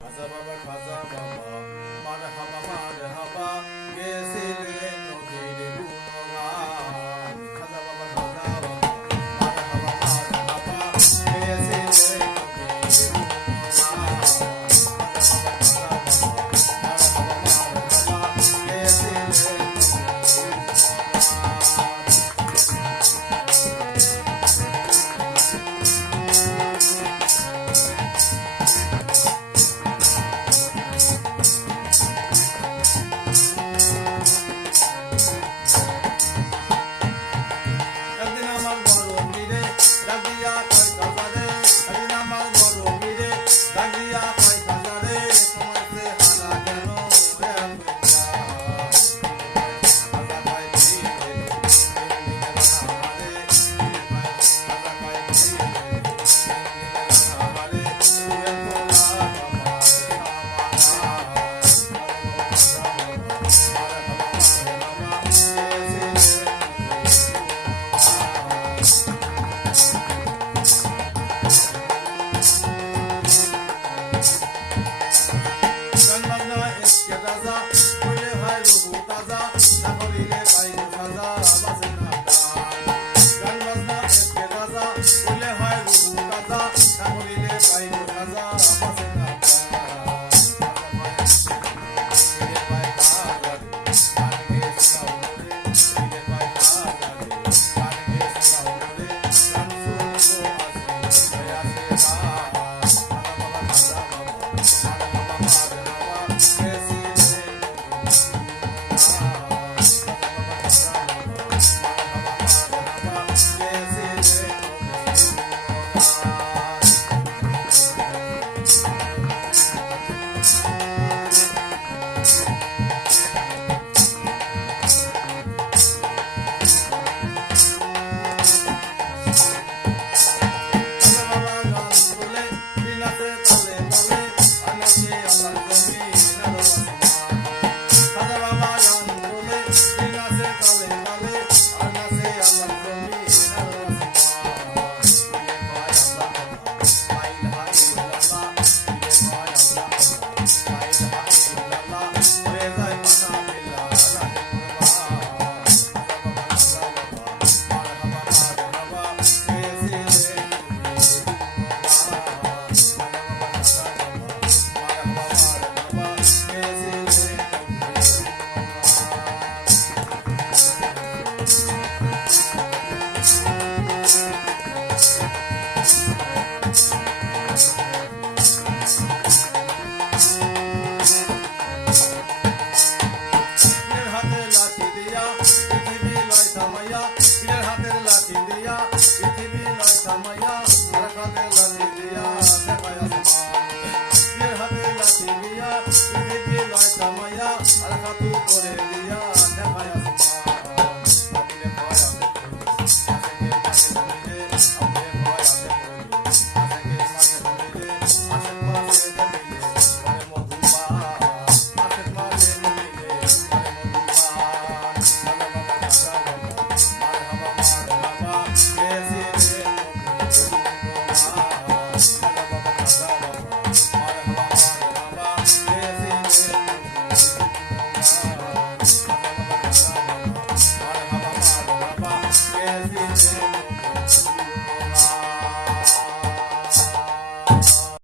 맞아